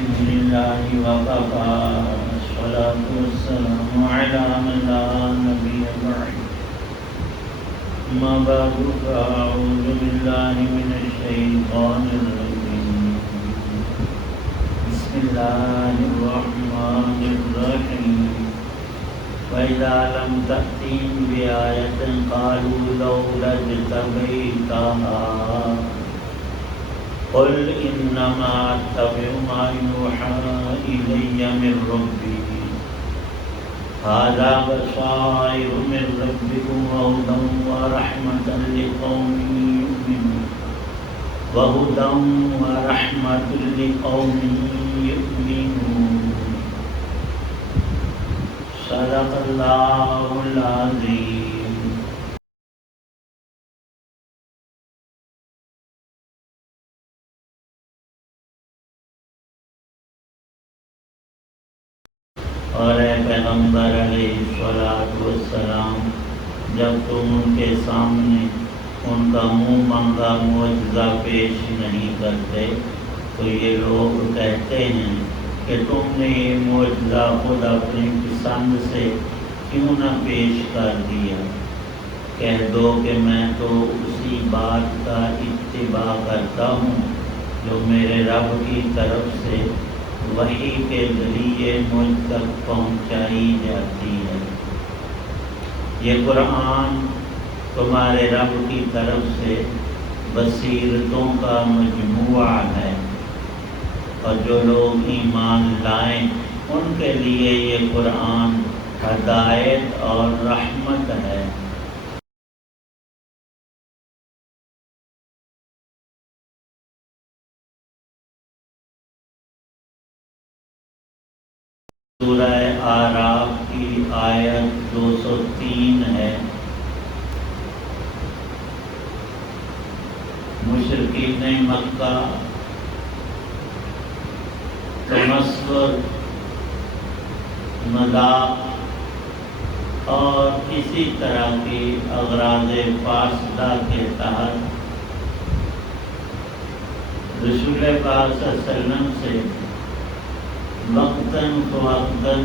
الحمد لله وكفى الصلاة والسلام على من لا نبي بعده أما بعد فأعوذ بالله من الشيطان الرجيم بسم الله الرحمن الرحيم وإذا لم تأتهم بآية قالوا لولا اجتبيتها قل إنما أتبع ما يوحى إلي من ربي هذا بصائر من ربكم وهدى ورحمة لقوم يؤمنون صدق الله العظيم. اور اے پیغمبر علیہ الصلوۃ والسلام، جب تم ان کے سامنے ان کا منہ مانگا معجزہ پیش نہیں کرتے تو یہ لوگ کہتے ہیں کہ تم نے یہ معجزہ خود اپنی پسند سے کیوں نہ پیش کر دیا۔ کہہ دو کہ میں تو اسی بات کا اتباع کرتا ہوں جو میرے رب کی طرف سے وحی کے ذریعے مجھ تک پہنچائی جاتی ہے۔ یہ قرآن تمہارے رب کی طرف سے بصیرتوں کا مجموعہ ہے، اور جو لوگ ایمان لائیں ان کے لیے یہ قرآن ہدایت اور رحمت ہے۔ سورہ اعراف کی آیت 203 ہے۔ مشرکین مکہ تمسخر، مذاق اور اسی طرح کی اغراض فاسدہ کے تحت رسول پاک صلی اللہ علیہ وسلم سے وقتاً فوقتاً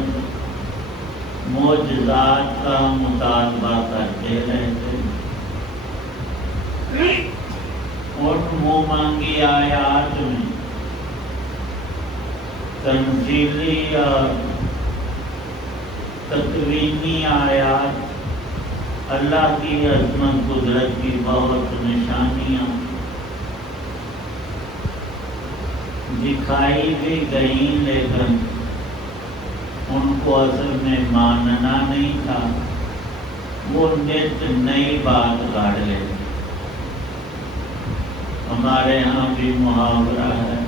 معجزات کا مطالبہ کرتے رہتے۔ اور منہ مانگی آیات میں تنزیلی اور تکوینی آیات، اللہ کی عظمت قدرت کی بہت نشانیاں دکھائی بھی گئیں، لیکن ان کو اصل میں ماننا نہیں تھا، وہ نت نئی بات گاڑ لیتے۔ ہمارے ہاں بھی محاورہ ہے،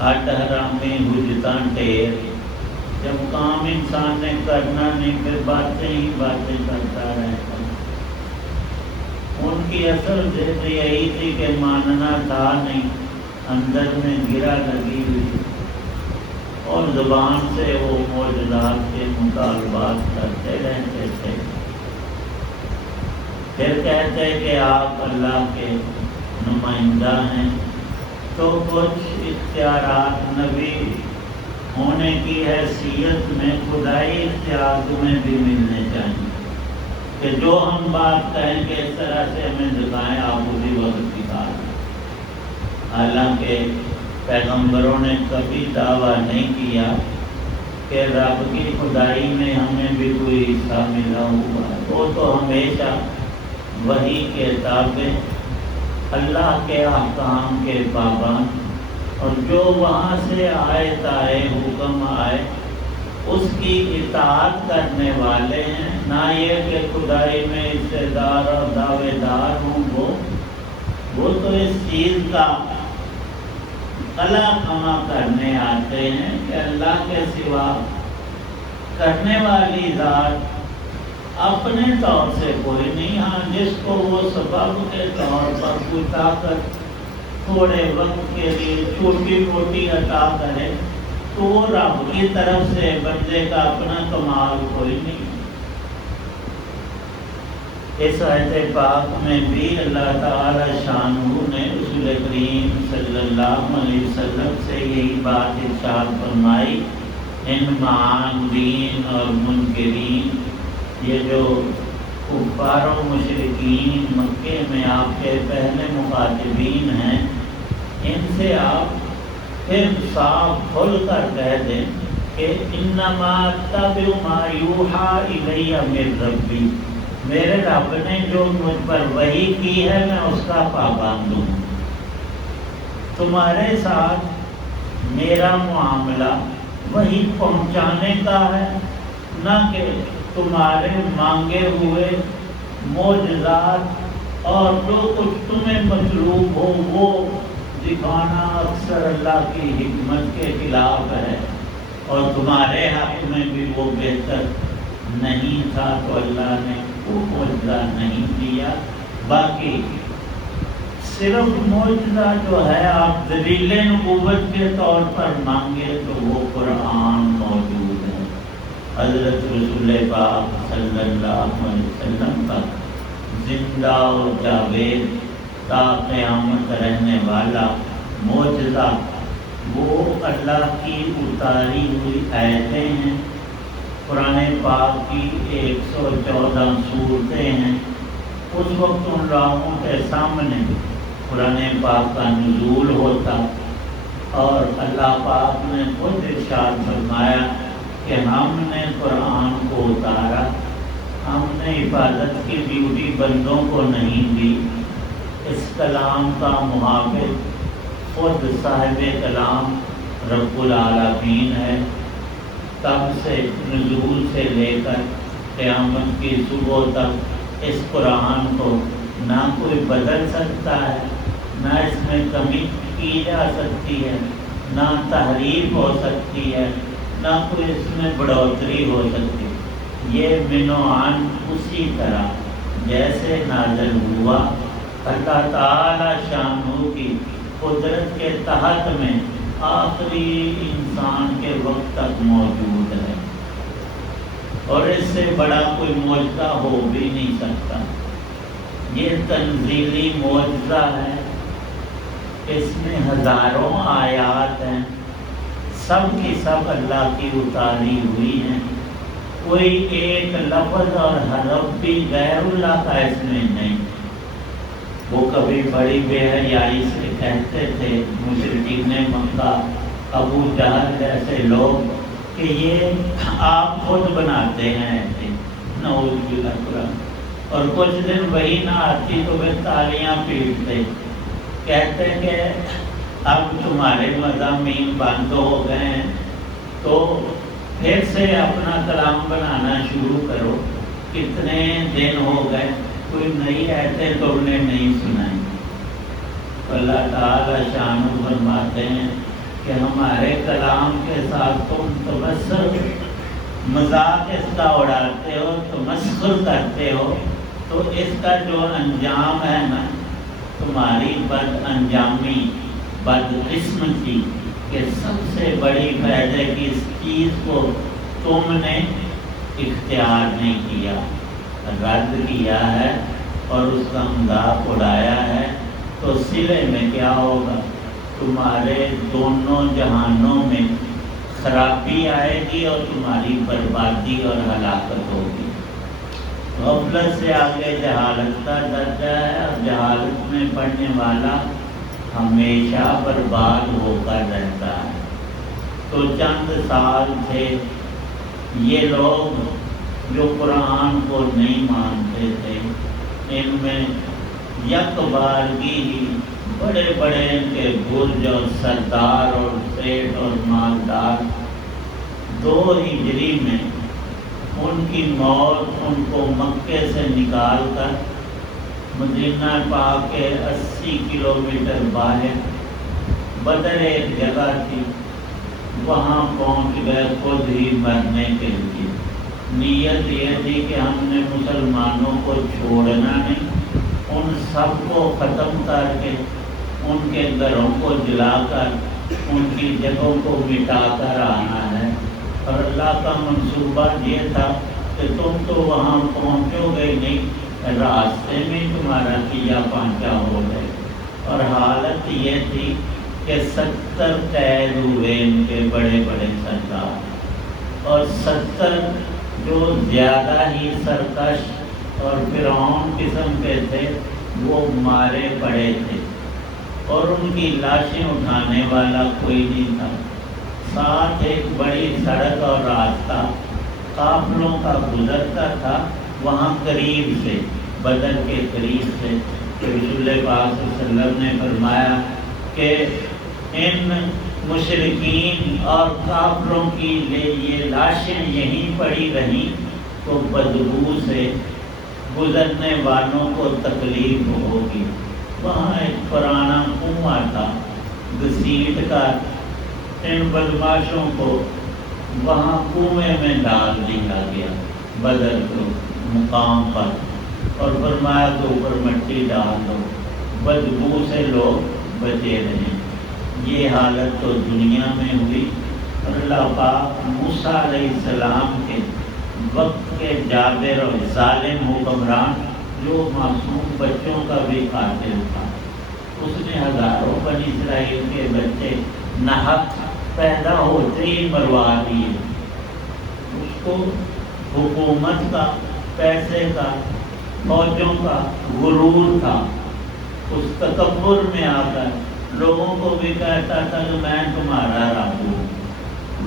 ہٹ حرامی حجتاں ٹیر۔ جب کام انسان نے کرنا نہیں پھر باتیں ہی باتیں کرتا رہتا۔ ان کی اصل ضد یہی تھی کہ ماننا تھا نہیں، اندر میں گرا لگی ہوئی، اور زبان سے وہ معجزات کے مطالبات کرتے رہتے تھے۔ پھر کہتے کہ آپ اللہ کے نمائندہ ہیں تو کچھ اختیارات نبی ہونے کی حیثیت میں خدائی اختیار تمہیں بھی ملنے چاہیے، کہ جو ہم بات کہیں کہ اس طرح سے ہمیں دکھائیں، آپ اسی وقت دکھا دیں۔ حالانکہ پیغمبروں نے کبھی دعویٰ نہیں کیا کہ رب کی خدائی میں ہمیں بھی کوئی حصہ ملا ہوا ہے۔ وہ تو ہمیشہ وحی کے تابع، اللہ کے احکام کے پابند، اور جو وہاں سے آیت آئے، حکم آئے، اس کی اطاعت کرنے والے ہیں، نہ یہ کہ خدائی میں حصے دار اور دعوے دار ہوں۔ وہ تو اس چیز کا قلع کما کرنے آتے ہیں کہ اللہ کے سوا کرنے والی ذات اپنے طور سے کوئی نہیں۔ ہاں، جس کو وہ سبب کے طور پر کوئی طاقت تھوڑے وقت کے لیے چھوٹی موٹی عطا کرے تو وہ رب کی طرف سے، بندے کا اپنا کمال کوئی نہیں۔ اس آیت پاک میں بھی اللہ تعالی شانہ نے رسول کریم صلی اللہ علیہ وسلم سے یہی بات ارشاد فرمائی، ان معاندین اور منکرین، یہ جو کفار و مشرکین مکے میں آپ کے پہلے مخاطبین ہیں، ان سے آپ پھر صاف کھل کر کہہ دیں کہ انما اتبع ما یوحی الی من ربی، میرے رب نے جو مجھ پر وحی کی ہے میں اس کا پابند ہوں۔ تمہارے ساتھ میرا معاملہ وہی پہنچانے کا ہے، نہ کہ تمہارے مانگے ہوئے معجزات اور جو کچھ تمہیں مطلوب ہو وہ دکھانا اکثر اللہ کی حکمت کے خلاف ہے، اور تمہارے حق میں بھی وہ بہتر نہیں تھا تو اللہ نے وہ معجزہ نہیں دیا۔ باقی صرف معجزہ جو ہے آپ دلیل نبوت کے طور پر مانگے تو وہ قرآن موجود ہے۔ حضرت رسول پاک صلی اللہ علیہ وسلم کا زندہ و جاوید تا قیامت رہنے والا معجزہ وہ اللہ کی اتاری ہوئی آیتیں ہیں، قرآن پاک کی 114 صورتیں ہیں۔ اس وقت ان لوگوں کے سامنے قرآن پاک کا نزول ہوتا اور اللہ پاک نے خود ارشاد فرمایا کہ ہم نے قرآن کو اتارا، ہم نے حفاظت کی ڈیوٹی بندوں کو نہیں دی، اس کلام کا محافظ خود صاحب کلام رب العالمین ہے۔ تب سے نزول سے لے کر قیامت کی صبح تک اس قرآن کو نہ کوئی بدل سکتا ہے، نہ اس میں کمی کی جا سکتی ہے، نہ تحریف ہو سکتی ہے، نہ کوئی اس میں بڑھوتری ہو سکتی ہے۔ یہ من و عن اسی طرح جیسے نازل ہوا، اللہ تعالی شانہ کی قدرت کے تحت میں آخری انسان کے وقت تک موجود ہے، اور اس سے بڑا کوئی معجزہ ہو بھی نہیں سکتا۔ یہ تنزیلی معجزہ ہے، اس میں ہزاروں آیات ہیں، سب کی سب اللہ کی اتاری ہوئی ہیں، کوئی ایک لفظ اور حرف بھی غیر اللہ کا اس میں نہیں۔ وہ کبھی بڑی بے حیائی سے کہتے تھے مشرکین مکہ، ابو جہل جیسے لوگ، کہ یہ آپ خود بناتے ہیں ایسے، نعوذ باللہ قرآن، اور کچھ دن وہی نہ آتی تو پھر تالیاں پیٹتے، کہتے کہ اب تمہارے مضامین بند ہو گئے ہیں تو پھر سے اپنا کلام بنانا شروع کرو، کتنے دن ہو گئے کوئی نئی آیتیں تو انہیں نہیں سنائی۔ اللہ تعالی شان فرماتے ہیں کہ ہمارے کلام کے ساتھ تم تبصر مذاق اس کا اڑاتے ہو، تمسخر کرتے ہو، تو اس کا جو انجام ہے نا، تمہاری بد انجامی، بد قسمتی، کہ سب سے بڑی فائدے کی اس چیز کو تم نے اختیار نہیں کیا، رد کیا ہے اور اس کا مذاق اڑایا ہے، تو سلے میں کیا ہوگا؟ تمہارے دونوں جہانوں میں خرابی آئے گی اور تمہاری بربادی اور ہلاکت ہوگی۔ غفلت سے آگے جہالت کا درجہ ہے، اور جہالت میں پڑھنے والا ہمیشہ برباد ہو کر رہتا ہے۔ تو چند سال تھے یہ لوگ جو قرآن کو نہیں مانتے تھے، ان میں یک بارگی ہی بڑے بڑے ان کے برج اور سردار اور سیٹ اور مالدار، 2 ہجری میں ان کی موت ان کو مکے سے نکال کر مدینہ پاک کے 80 کلومیٹر باہر بدر ایک جگہ تھی، وہاں پہنچ گئے خود ہی مرنے کے لیے۔ نیت یہ تھی کہ ہم نے مسلمانوں کو چھوڑنا نہیں، ان سب کو ختم کر کے ان کے گھروں کو جلا کر ان کی جگہوں کو مٹا کر آنا ہے، اور اللہ کا منصوبہ یہ تھا کہ تم تو وہاں پہنچو گے نہیں، راستے میں تمہارا کیا پانچا ہو گئے۔ اور حالت یہ تھی کہ 70 قید ہوئے ان کے بڑے بڑے سردار، اور 70 جو زیادہ ہی سرکش اور فرعون قسم کے تھے وہ مارے پڑے تھے، اور ان کی لاشیں اٹھانے والا کوئی نہیں تھا۔ ساتھ ایک بڑی سڑک اور راستہ قافلوں کا گزرتا تھا وہاں قریب سے، بدر کے قریب سے، کہ رسول پاک صلی اللہ علیہ وسلم نے فرمایا کہ ان مشرکین اور کافروں کی یہ لاشیں یہیں پڑی رہیں تو بدبو سے گزرنے والوں کو تکلیف ہوگی۔ وہاں ایک پرانا کنواں تھا، گھسیٹ کر ان بدماشوں کو وہاں کنویں میں ڈال دیا گیا بدر کے مقام پر، اور فرمایا کے اوپر مٹی ڈال دو، بدبو سے لوگ بچے رہیں۔ یہ حالت تو دنیا میں ہوئی، اور اللہ پاک موسیٰ علیہ السلام کے وقت کے جابر اور ظالم حکمران جو معصوم بچوں کا بھی قاتل تھا، اس نے ہزاروں بنی اسرائیل کے بچے ناحق پیدا ہوتے ہی مروا دیے۔ اس کو حکومت کا، پیسے کا، فوجوں کا غرور تھا۔ اس تکبر میں آ کر لوگوں کو بھی کہتا تھا کہ میں تمہارا رب ہوں،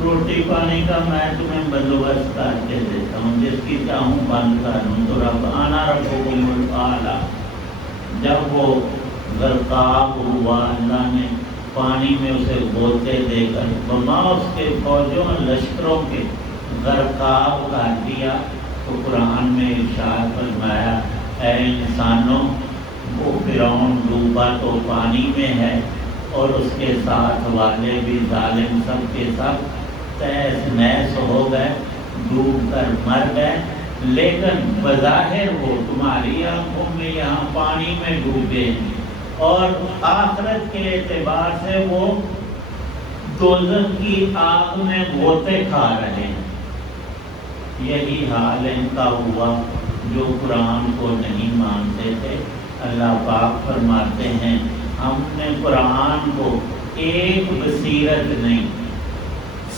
روٹی پانی کا میں تمہیں بندوبست کر کے دیتا ہوں، جس کی چاہوں بند کر دوں، تو رب آنا ربکم الاعلیٰ۔ جب وہ غرقاب ہوا، اللہ نے پانی میں اسے غوطے دے کر بما اس کے فوجوں لشکروں کے غرقاب کر دیا، تو قرآن میں ارشاد فرمایا اے انسانوں، وہ فرعون ڈوبا تو پانی میں ہے، اور اس کے ساتھ والے بھی ظالم سب کے سب تہس نہس ہو گئے، ڈوب کر مر گئے، لیکن بظاہر وہ تمہاری آنکھوں میں یہاں پانی میں ڈوبے ہیں، اور آخرت کے اعتبار سے وہ دوزخ کی آگ میں غوطے کھا رہے ہیں۔ یہی حال ان کا ہوا جو قرآن کو نہیں مانتے تھے۔ اللہ پاک فرماتے ہیں ہم نے قرآن کو ایک بصیرت نہیں،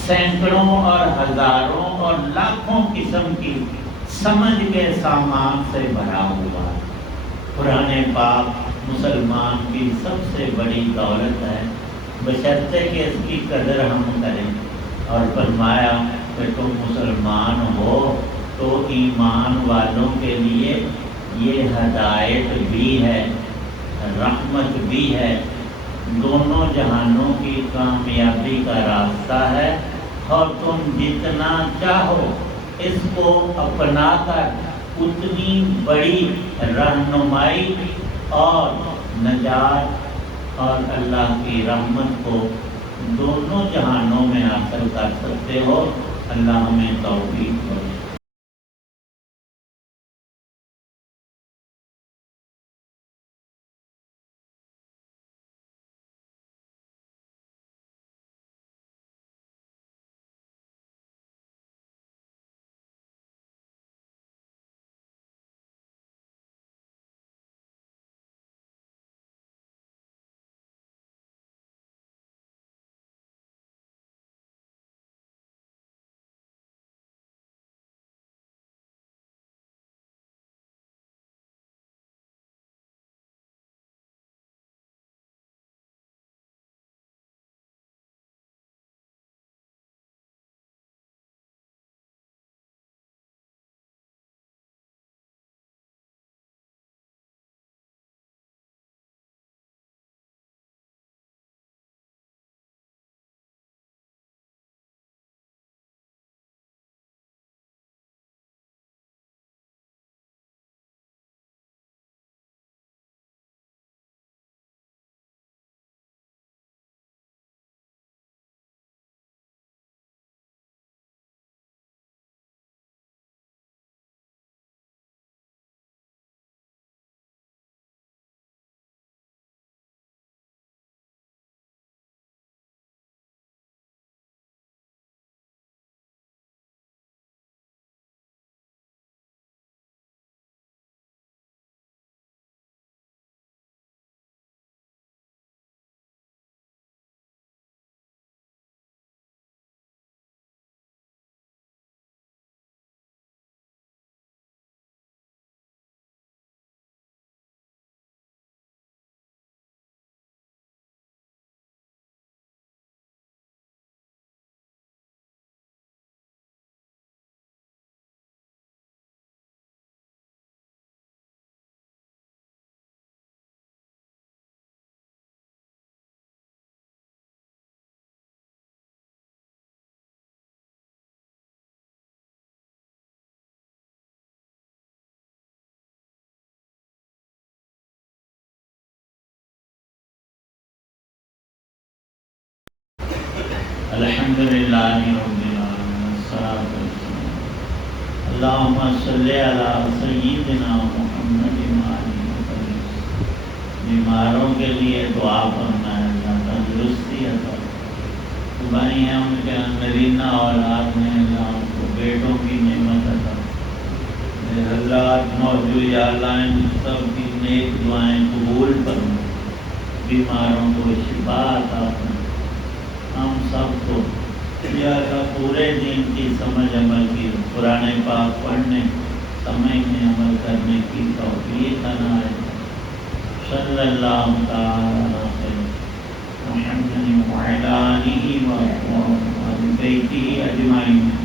سینکڑوں اور ہزاروں اور لاکھوں قسم کی سمجھ کے سامان سے بھرا ہوا۔ قرآن پاک مسلمان کی سب سے بڑی دولت ہے، بشرطے کہ اس کی قدر ہم کریں۔ اور فرمایا کہ تم مسلمان ہو تو ایمان والوں کے لیے یہ ہدایت بھی ہے، رحمت بھی ہے، دونوں جہانوں کی کامیابی کا راستہ ہے، اور تم جتنا چاہو اس کو اپنا کر اتنی بڑی رہنمائی اور نجات اور اللہ کی رحمت کو دونوں جہانوں میں حاصل کر سکتے ہو۔ اللہ ہمیں توفیق دے۔ الحمدللہ رب العالمین والصلاة والسلام اللہم صلی علی سیدنا محمد وعلی وسلم۔ بیماروں کے لیے دعا کرنا ہے، اللہ تندرستی عطا بھائی ہیں ان کے نرینہ اولاد میں اللہ ان کو بیٹوں کی نعمت عطا، حضرات موجود یا اللہ ان سب کی نیک دعائیں قبول فرما، بیماروں کو شفا عطا فرما، ہم سب کو یا اللہ پورے دین کی سمجھ عمل کی، قرآن پاک پڑھنے سمجھنے عمل کرنے کی توفیق عنایت صلی اللہ تعالی علیہ محمد وعلی آلہ وصحبہ اجمعین۔